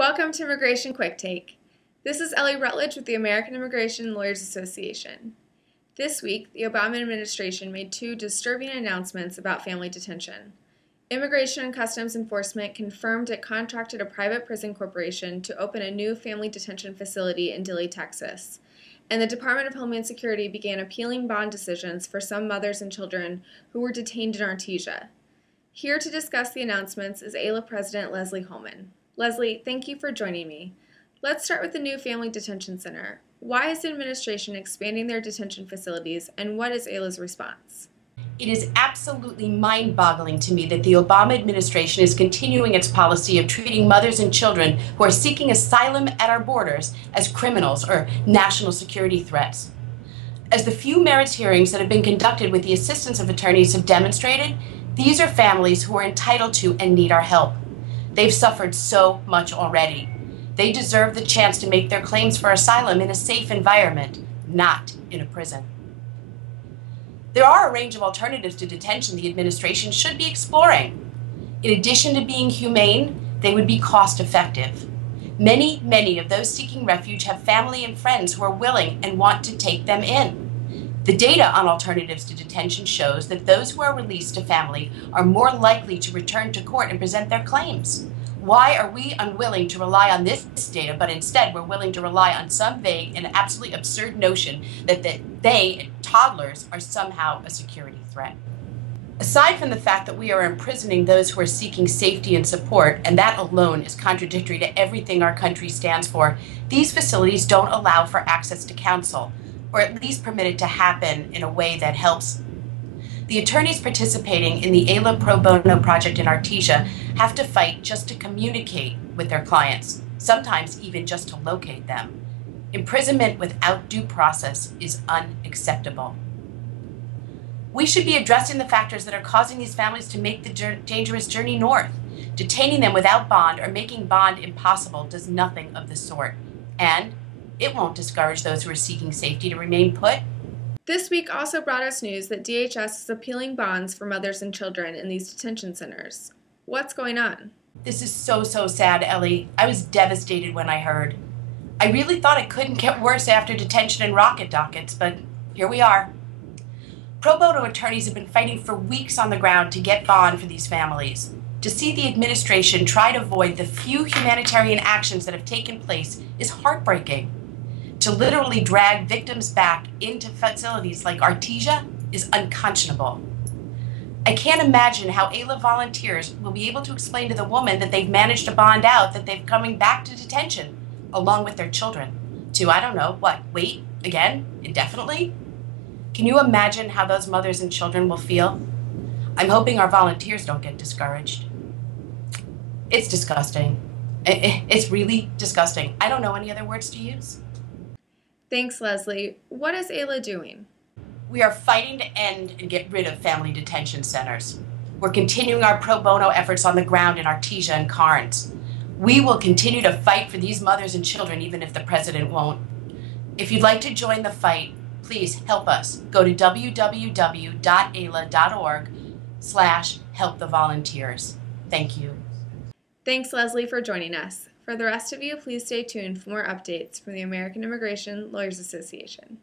Welcome to Immigration Quicktake. This is Ellie Rutledge with the American Immigration Lawyers Association. This week, the Obama administration made two disturbing announcements about family detention. Immigration and Customs Enforcement confirmed it contracted a private prison corporation to open a new family detention facility in Dilley, Texas. And the Department of Homeland Security began appealing bond decisions for some mothers and children who were detained in Artesia. Here to discuss the announcements is AILA President Leslie Holman. Leslie, thank you for joining me. Let's start with the new Family Detention Center. Why is the administration expanding their detention facilities, and what is AILA's response? It is absolutely mind-boggling to me that the Obama administration is continuing its policy of treating mothers and children who are seeking asylum at our borders as criminals or national security threats. As the few merits hearings that have been conducted with the assistance of attorneys have demonstrated, these are families who are entitled to and need our help. They've suffered so much already. They deserve the chance to make their claims for asylum in a safe environment, not in a prison. There are a range of alternatives to detention the administration should be exploring. In addition to being humane, they would be cost-effective. Many of those seeking refuge have family and friends who are willing and want to take them in. The data on alternatives to detention shows that those who are released to family are more likely to return to court and present their claims. Why are we unwilling to rely on this data, but instead we're willing to rely on some vague and absolutely absurd notion that they, toddlers, are somehow a security threat? Aside from the fact that we are imprisoning those who are seeking safety and support, and that alone is contradictory to everything our country stands for, these facilities don't allow for access to counsel, or at least permit it to happen in a way that helps. The attorneys participating in the AILA pro bono project in Artesia have to fight just to communicate with their clients, sometimes even just to locate them. Imprisonment without due process is unacceptable. We should be addressing the factors that are causing these families to make the dangerous journey north. Detaining them without bond or making bond impossible does nothing of the sort. And it won't discourage those who are seeking safety to remain put. This week also brought us news that DHS is appealing bonds for mothers and children in these detention centers. What's going on? This is so sad, Ellie. I was devastated when I heard. I really thought it couldn't get worse after detention and rocket dockets, but here we are. Pro bono attorneys have been fighting for weeks on the ground to get bond for these families. To see the administration try to avoid the few humanitarian actions that have taken place is heartbreaking. To literally drag victims back into facilities like Artesia is unconscionable. I can't imagine how AILA volunteers will be able to explain to the woman that they've managed to bond out that they're coming back to detention, along with their children, to, I don't know, wait again, indefinitely? Can you imagine how those mothers and children will feel? I'm hoping our volunteers don't get discouraged. It's disgusting. It's really disgusting. I don't know any other words to use. Thanks, Leslie. What is AILA doing? We are fighting to end and get rid of family detention centers. We're continuing our pro bono efforts on the ground in Artesia and Carnes. We will continue to fight for these mothers and children even if the president won't. If you'd like to join the fight, please help us. Go to www.aila.org/helpthevolunteers. Thank you. Thanks, Leslie, for joining us. For the rest of you, please stay tuned for more updates from the American Immigration Lawyers Association.